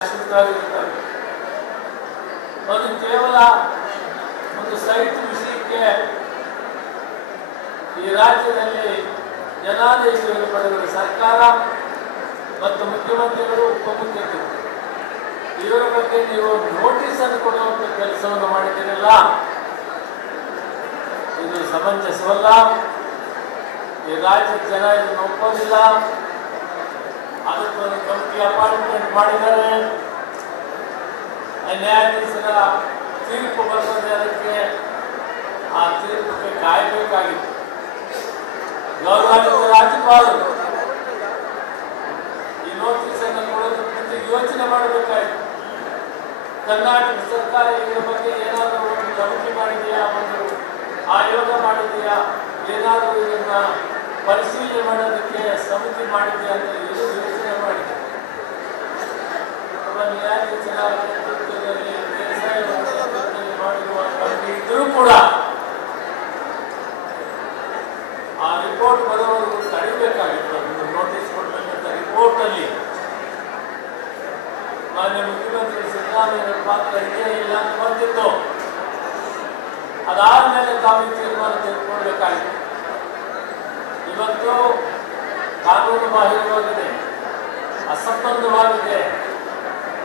ಅದು ಕೇವಲ ಒಂದು ಸೈಟ್ ವಿಷಯಕ್ಕೆ ಈ ರಾಜ್ಯದಲ್ಲಿ ಜನಾದೇಶವನ್ನು ಪಡೆದ ಸರ್ಕಾರ ಮತ್ತು ಮುಖ್ಯಮಂತ್ರಿಗಳು ಉಪಮುಖ್ಯಮಂತ್ರಿಗಳು ಇವರ ಬಗ್ಗೆ ನೀವು ನೋಟಿಸ್ ಅನ್ನು ಕೊಡುವಂತ ಕೆಲಸವನ್ನು ಮಾಡಿದ್ದೀರಲ್ಲ, ಇದು ಸಮಂಜಸವಲ್ಲ. ಈ ರಾಜ್ಯದ ಜನ ಇದನ್ನು ಒಪ್ಪೋದಿಲ್ಲ. ಅದಕ್ಕೊಂದು ಕಮಿಟಿ ಅಪಾಯಿಂಟ್ಮೆಂಟ್ ಮಾಡಿದ್ದಾರೆ. ನ್ಯಾಯಾಧೀಶರ ತೀರ್ಪು ಬರ್ತದೆ, ಅದಕ್ಕೆ ಆ ತೀರ್ಪಿಗೆ ಕಾಯಬೇಕಾಗಿತ್ತು. ಗೌರವಾನ್ವಿತ ರಾಜ್ಯಪಾಲರು ಈ ನೋಟಿಸ್ ಅನ್ನು ಕೊಡೋದ್ರ ಬಗ್ಗೆ ಯೋಚನೆ ಮಾಡಬೇಕಾಗಿತ್ತು. ಕರ್ನಾಟಕ ಸರ್ಕಾರ ಇದರ ಬಗ್ಗೆ ಏನಾದರೂ ಒಂದು ಕಮಿಟಿ ಮಾಡಿದೆಯಾ, ಒಂದು ಆಯೋಗ ಮಾಡಿದೆಯಾ, ಏನಾದರೂ ಇದನ್ನ ಪರಿಶೀಲನೆ ಮಾಡೋದಕ್ಕೆ ಸಮಿತಿ ಮಾಡಿದೆಯಾ ಅಂತ ಇದು ಯೋಚನೆ ಮಾಡಿದೆ. ನ್ಯಾಯಾಧೀಶರ ನೇತೃತ್ವದಲ್ಲಿ ಮಾಡಿರುವ ಕಮಿಟಿ ಇದ್ರೂ ಕೂಡ ಆ ರಿಪೋರ್ಟ್ ಬರೋವರೆಗೂ ತಡಿಬೇಕಾಗಿತ್ತು. ಅದನ್ನು ನೋಟಿಸ್ ಕೊಡಬೇಕಂತ ರಿಪೋರ್ಟ್ ಅಲ್ಲಿ ಮಾನ್ಯ ಮುಖ್ಯಮಂತ್ರಿ ಸಿದ್ದರಾಮಯ್ಯ ಪಾತ್ರ ಇದೆಯೇ ಇಲ್ಲ ಅಂತ ಬಂದಿತ್ತು. ಅದಾದ್ಮೇಲೆ ತಾವು ತೀರ್ಮಾನ ತೆಗೆದುಕೊಳ್ಬೇಕಾಗಿತ್ತು. ಇವತ್ತು ಕಾನೂನು ಬಾಹಿರವಾಗಿದೆ, ಅಸಂಬದ್ಧವಾಗಿದೆ.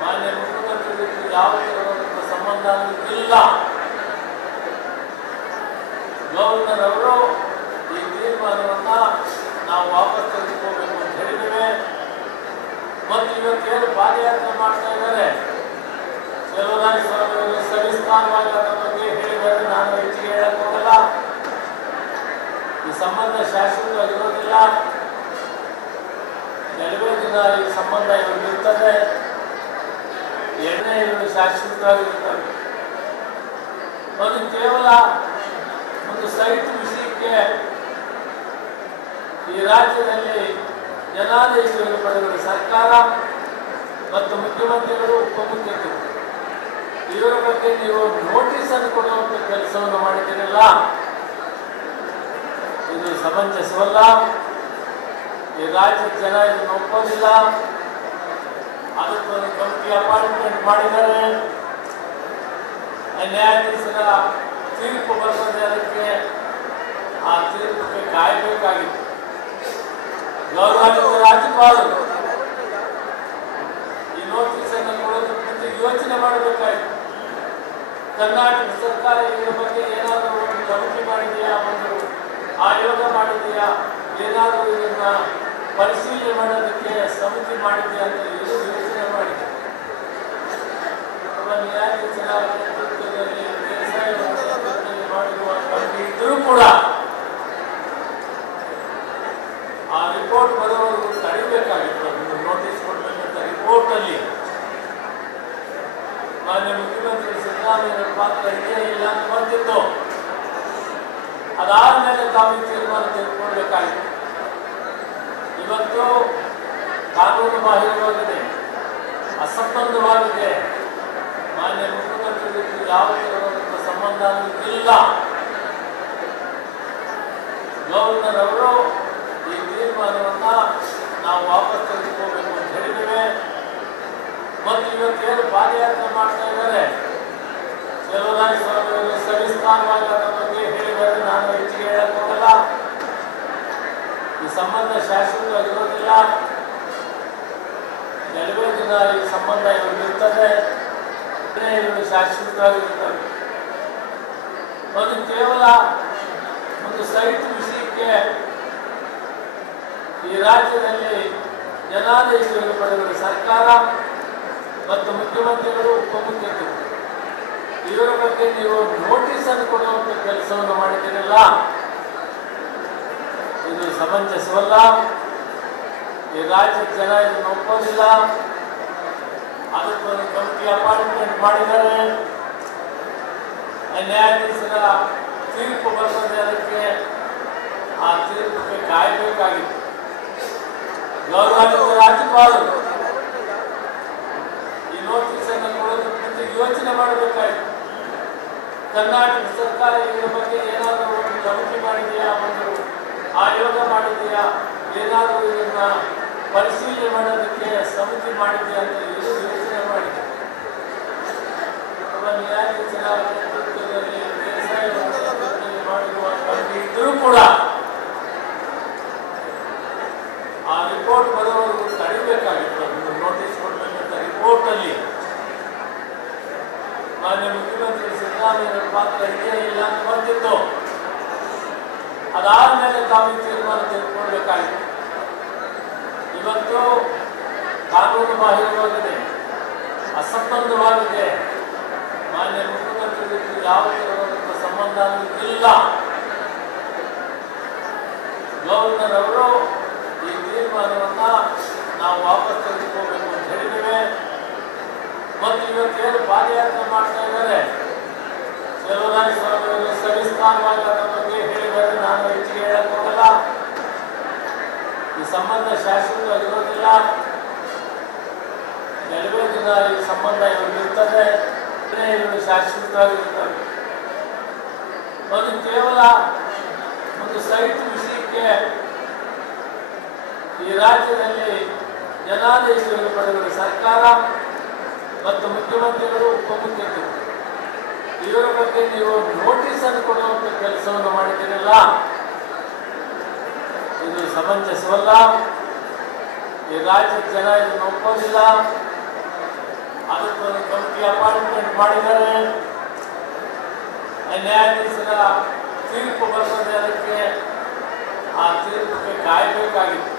ಮಾನ್ಯ ಮುಖ್ಯಮಂತ್ರಿಗಳಿಗೆ ಯಾವ ತರಹದ ಸಂಬಂಧ ಇಲ್ಲ. ಗವರ್ನರ್ ಅವರು ಈ ತೀರ್ಮಾನವನ್ನ ನಾವು ವಾಪಸ್ ತೆಗೆದುಕೋಬೇಕು ಅಂತ ಹೇಳಿದ್ದೇವೆ. ಮತ್ತು ಇವತ್ತೇನು ಪಾದಯಾತ್ರೆ ಮಾಡ್ತಾ ಇದ್ದಾರೆ, ಚಲುವರಾಯ ಸ್ವಾಮಿಗಳು ಸವಿಸ್ತಾರವಾಗಿ ಅದರ ಬಗ್ಗೆ ಹೇಳಿದ್ದಾರೆ. ನಾನು ಹೆಚ್ಚಿಗೆ ಹೇಳಕ್ ಹೋಗಲ್ಲ. ಈ ಸಂಬಂಧ ಶಾಶ್ವತವಾಗಿರೋದಿಲ್ಲ. ಕೆಲವೇ ದಿನ ಈ ಸಂಬಂಧ ಇರ್ತದೆ, ಎರಡನೇ ಇವರು ಶಾಶ್ವತವಾಗಿರ್ತವೆ. ಅದು ಕೇವಲ ಒಂದು ಸೈಟ್ ವಿಷಯಕ್ಕೆ ಈ ರಾಜ್ಯದಲ್ಲಿ ಜನಾದೇಶವನ್ನು ಪಡೆದ ಸರ್ಕಾರ ಮತ್ತು ಮುಖ್ಯಮಂತ್ರಿಗಳು ಉಪಮುಖ್ಯಮಂತ್ರಿಗಳು ಇವರ ಬಗ್ಗೆ ನೀವು ನೋಟಿಸ್ ಅನ್ನು ಕೊಡುವಂತ ಕೆಲಸವನ್ನು ಮಾಡಿದ್ದೀರಲ್ಲ, ಇದು ಸಮಂಜಸವಲ್ಲ. ಈ ರಾಜ್ಯದ ಜನ ಇದನ್ನು ಒಪ್ಪೋದಿಲ್ಲ. ಅದಕ್ಕೊಂದು ಕಮಿಟಿ ಅಪಾಯಿಂಟ್ಮೆಂಟ್ ಮಾಡಿದ್ದಾರೆ. ನ್ಯಾಯಾಧೀಶರ ತೀರ್ಪು ಬರ್ತದೆ, ಅದಕ್ಕೆ ಆ ತೀರ್ಪಿಗೆ ಕಾಯಬೇಕಾಗಿತ್ತು. ಗೌರವಾನ್ವಿತ ರಾಜ್ಯಪಾಲರು ಈ ನೋಟಿಸ್ ಅನ್ನು ಕೊಡೋದ್ರ ಬಗ್ಗೆ ಯೋಚನೆ ಮಾಡಬೇಕಾಗಿತ್ತು. ಕರ್ನಾಟಕ ಸರ್ಕಾರ ಇದರ ಬಗ್ಗೆ ಏನಾದರೂ ಒಂದು ಕಮಿಟಿ ಮಾಡಿದೆಯಾ, ಒಂದು ಆಯೋಗ ಮಾಡಿದೆಯಾ, ಏನಾದರೂ ಇದನ್ನ ಪರಿಶೀಲನೆ ಮಾಡೋದಕ್ಕೆ ಸಮಿತಿ ಮಾಡಿದೆಯಾ ಅಂತ ಇದು ಯೋಚನೆ ಮಾಡಿದೆ. ನ್ಯಾಯಾಧೀಶರ ನೇತೃತ್ವದಲ್ಲಿ ಮಾಡಿರುವ ಕಮಿಟಿ ಇದ್ರೂ ಕೂಡ ಆ ರಿಪೋರ್ಟ್ ಬರೋವರೆಗೂ ತಡಿಬೇಕಾಗಿತ್ತು. ಅದನ್ನು ನೋಟಿಸ್ ಕೊಡಬೇಕಂತ ರಿಪೋರ್ಟ್ ಅಲ್ಲಿ ಮಾನ್ಯ ಮುಖ್ಯಮಂತ್ರಿ ಸಿದ್ದರಾಮಯ್ಯ ಪಾತ್ರ ಇದೆಯೇ ಇಲ್ಲ ಅಂತ ಬಂದಿತ್ತು. ಅದಾದ್ಮೇಲೆ ತಾವು ತೀರ್ಮಾನ ತೆಗೆದುಕೊಳ್ಬೇಕಾಗಿತ್ತು. ಇವತ್ತು ಕಾನೂನು ಬಾಹಿರವಾಗಿದೆ, ಅಸಂಬದ್ಧವಾಗಿದೆ. ಮಾನ್ಯ ಮುಖ್ಯಮಂತ್ರಿಗಳಿಗೆ ಯಾವ ತರಹದ ಸಂಬಂಧ ಇಲ್ಲ. ಗವರ್ನರ್ ಅವರು ಈ ತೀರ್ಮಾನವನ್ನ ನಾವು ವಾಪಸ್ ತೆಗೆದುಕೋಬೇಕು ಅಂತ ಹೇಳಿದ್ದೇವೆ. ಮತ್ತು ಇವತ್ತೇನು ಪಾದಯಾತ್ರೆ ಮಾಡ್ತಾ ಇದ್ದಾರೆ, ಚಲುವರಾಯ ಸ್ವಾಮಿಗಳು ಸವಿಸ್ತಾರವಾಗಿ ಅದರ ಬಗ್ಗೆ ಹೇಳಿದ್ದಾರೆ. ನಾನು ಹೆಚ್ಚಿಗೆ ಹೇಳಕ್ ಹೋಗಲ್ಲ. ಈ ಸಂಬಂಧ ಶಾಶ್ವತವಾಗಿರೋದಿಲ್ಲ. ಕೆಲವೇ ದಿನ ಈ ಸಂಬಂಧ ಇರ್ತದೆ, ಇವರು ಶಾಶ್ವತವಾಗಿರ್ತವೆ. ಅದು ಕೇವಲ ಒಂದು ಸೈಟ್ ವಿಷಯಕ್ಕೆ ಈ ರಾಜ್ಯದಲ್ಲಿ ಜನಾದೇಶವನ್ನು ಪಡೆದ ಸರ್ಕಾರ ಮತ್ತು ಮುಖ್ಯಮಂತ್ರಿಗಳು ಉಪಮುಖ್ಯಮಂತ್ರಿಗಳು ಇವರ ಬಗ್ಗೆ ನೀವು ನೋಟಿಸ್ ಅನ್ನು ಕೊಡುವಂತ ಕೆಲಸವನ್ನು ಮಾಡಿದ್ದೀರಲ್ಲ, ಇದು ಸಮಂಜಸವಲ್ಲ. ಈ ರಾಜ್ಯದ ಜನ ಇದನ್ನು ಒಪ್ಪೋದಿಲ್ಲ. ಅದಕ್ಕೊಂದು ಕಮಿಟಿ ಅಪಾಯಿಂಟ್ಮೆಂಟ್ ಮಾಡಿದ್ದಾರೆ. ನ್ಯಾಯಾಧೀಶರ ತೀರ್ಪು ಬರ್ತದೆ, ಅದಕ್ಕೆ ಆ ತೀರ್ಪಿಗೆ ಕಾಯಬೇಕಾಗಿತ್ತು. ಗೌರವಾನ್ವಿತ ರಾಜ್ಯಪಾಲರು ಈ ನೋಟಿಸ್ ಅನ್ನು ಕೊಡೋದ್ರ ಬಗ್ಗೆ ಯೋಚನೆ ಮಾಡಬೇಕಾಗಿತ್ತು. ಕರ್ನಾಟಕ ಸರ್ಕಾರ ಇದರ ಬಗ್ಗೆ ಏನಾದರೂ ಒಂದು ಕಮಿಟಿ ಮಾಡಿದೆಯಾ, ಒಂದು ಆಯೋಗ ಮಾಡಿದೆಯಾ, ಏನಾದರೂ ಇದನ್ನ ಪರಿಶೀಲನೆ ಮಾಡೋದಕ್ಕೆ ಸಮಿತಿ ಮಾಡಿದೆಯಾ ಅಂತ ಇದು ಯೋಚನೆ ರಿಪೋರ್ಟ್ ಅಲ್ಲಿ ಮಾನ್ಯ ಮುಖ್ಯಮಂತ್ರಿ ಸಿದ್ದರಾಮಯ್ಯ ಪಾತ್ರ ಇದೆಯೇ ಇಲ್ಲ ಅಂತ ಬಂದಿತ್ತು. ಅದಾದ್ಮೇಲೆ ತಾವು ತೀರ್ಮಾನ ತೆಗೆದುಕೊಳ್ಬೇಕಾಗಿತ್ತು. ಇವತ್ತು ಕಾನೂನು ಬಾಹಿರವಾಗಿದೆ, ಅಸಂಬದ್ಧವಾಗಿದೆ. ಮಾನ್ಯ ಮುಖ್ಯಮಂತ್ರಿ ಯಾವ ಸಂಬಂಧ ಇಲ್ಲ. ಗವರ್ನರ್ ಅವರು ಈ ತೀರ್ಮಾನವನ್ನ ನಾವು ವಾಪಸ್ ತೆಗೆದುಕೋಬೇಕು ಅಂತ ಹೇಳಿದ್ದೇವೆ. ಮತ್ತು ಇವತ್ತೇನು ಪಾದಯಾತ್ರೆ ಮಾಡ್ತಾ ಇದ್ದಾರೆ, ಚಲುವರಾಜ್ ಸ್ವಾಮಿ ಸವಿಸ್ತಾರವಾಗಿ ಅದರ ಬಗ್ಗೆ ಹೇಳಿದ್ದಾರೆ. ನಾನು ಹೆಚ್ಚಿಗೆ ಹೇಳಕ್ ಹೋಗಲ್ಲ. ಈ ಸಂಬಂಧ ಶಾಶ್ವತವಾಗಿರೋದಿಲ್ಲ. ಕೆಲವೇ ದಿನ ಈ ಸಂಬಂಧ ಇರ್ತದೆ, ಇವರು ಶಾಶ್ವತವಾಗಿರ್ತವೆ. ಅದು ಕೇವಲ ಒಂದು ಸೈಟ್ ವಿಷಯಕ್ಕೆ ಈ ರಾಜ್ಯದಲ್ಲಿ ಜನಾದೇಶವನ್ನು ಪಡೆದ ಸರ್ಕಾರ ಮತ್ತು ಮುಖ್ಯಮಂತ್ರಿಗಳು, ಉಪಮುಖ್ಯಮಂತ್ರಿಗಳು ಇವರ ಬಗ್ಗೆ ನೀವು ನೋಟಿಸ್ ಅನ್ನು ಕೊಡುವಂತ ಕೆಲಸವನ್ನು ಮಾಡಿದ್ದೀರಲ್ಲ, ಇದು ಸಮಂಜಸವಲ್ಲ. ಈ ರಾಜ್ಯದ ಜನ ಇದನ್ನು ಒಪ್ಪೋದಿಲ್ಲ. ಅದಕ್ಕೊಂದು ಕಮಿಟಿ ಅಪಾಯಿಂಟ್ಮೆಂಟ್ ಮಾಡಿದ್ದಾರೆ. ನ್ಯಾಯಾಧೀಶರ ತೀರ್ಪು ಬರ್ತದೆ, ಅದಕ್ಕೆ ಆ ತೀರ್ಪಿಗೆ ಕಾಯಬೇಕಾಗಿತ್ತು.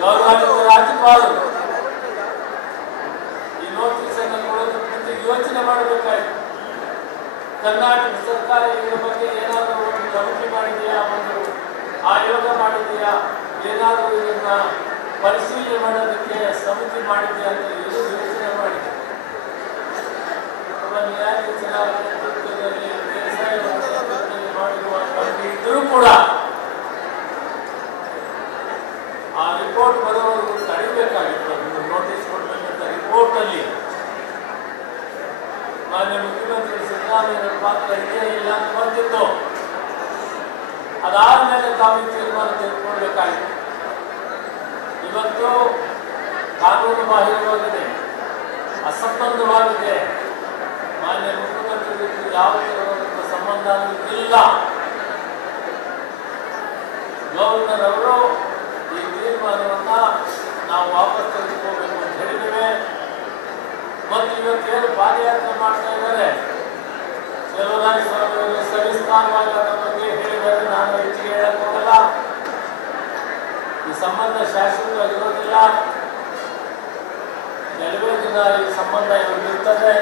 ಗೌರವಾನ್ವಿತ ರಾಜ್ಯಪಾಲರು ಈ ನೋಟಿಸ್ ಅನ್ನು ಕೊಡೋದಕ್ಕೆ ಯೋಚನೆ ಮಾಡಬೇಕಾಗಿತ್ತು. ಕರ್ನಾಟಕ ಸರ್ಕಾರ ಇದರ ಬಗ್ಗೆ ಏನಾದರೂ ಒಂದು ಕಮಿಟಿ ಮಾಡಿದೆಯಾ, ಒಂದು ಆಯೋಗ ಮಾಡಿದೆಯಾ, ಏನಾದರೂ ಇದನ್ನ ಪರಿಶೀಲನೆ ಮಾಡೋದಕ್ಕೆ ಸಮಿತಿ ಮಾಡಿದೆಯಾ ಅಂತ ಇದು ಯೋಚನೆ ಮಾಡಿದೆ. ನ್ಯಾಯಾಧೀಶರ ನೇತೃತ್ವದಲ್ಲಿ ಮಾಡಿರುವ ಕಮಿಟಿ ಇದ್ರೂ ಕೂಡ ಆ ರಿಪೋರ್ಟ್ ಬರೋವರೆಗೂ ತಡಿಬೇಕಾಗಿತ್ತು. ಅದನ್ನು ನೋಟಿಸ್ ಕೊಡಬೇಕಂತ ರಿಪೋರ್ಟ್ ಅಲ್ಲಿ ಮಾನ್ಯ ಮುಖ್ಯಮಂತ್ರಿ ಸಿದ್ದರಾಮಯ್ಯ ಪಾತ್ರ ಇದೆಯೇ ಇಲ್ಲ ಅಂತ ಬಂದಿತ್ತು. ಅದಾದ್ಮೇಲೆ ತಾವು ತೀರ್ಮಾನ ತೆಗೆದುಕೊಳ್ಬೇಕಾಗಿತ್ತು. ಇವತ್ತು ಕಾನೂನು ಬಾಹಿರವಾಗಿದೆ, ಅಸಂಬದ್ಧವಾಗಿದೆ. ಮಾನ್ಯ ಮುಖ್ಯಮಂತ್ರಿ ಯಾವ ಸಂಬಂಧ ಇಲ್ಲ. ಗವರ್ನರ್ ಅವರು ಈ ತೀರ್ಮಾನವನ್ನ ನಾವು ವಾಪಸ್ ತೆಗೆದುಕೋಬೇಕು ಅಂತ ಹೇಳಿದ್ದೇವೆ. ಮತ್ತು ಇವತ್ತೇನು ಪಾದಯಾತ್ರೆ ಮಾಡ್ತಾ ಇದ್ದಾರೆ, ಚಲುವರಾಜ್ ಸ್ವಾಮಿ ಸವಿಸ್ತಾರವಾಗಿ ಅದರ ಬಗ್ಗೆ ಹೇಳಿದ್ದಾರೆ. ನಾನು ಹೆಚ್ಚಿಗೆ ಹೇಳಕ್ ಹೋಗಲ್ಲ. ಈ ಸಂಬಂಧ ಶಾಶ್ವತವಾಗಿರೋದಿಲ್ಲ. ಕೆಲವೇ ದಿನ ಈ ಸಂಬಂಧ ಇರ್ತದೆ.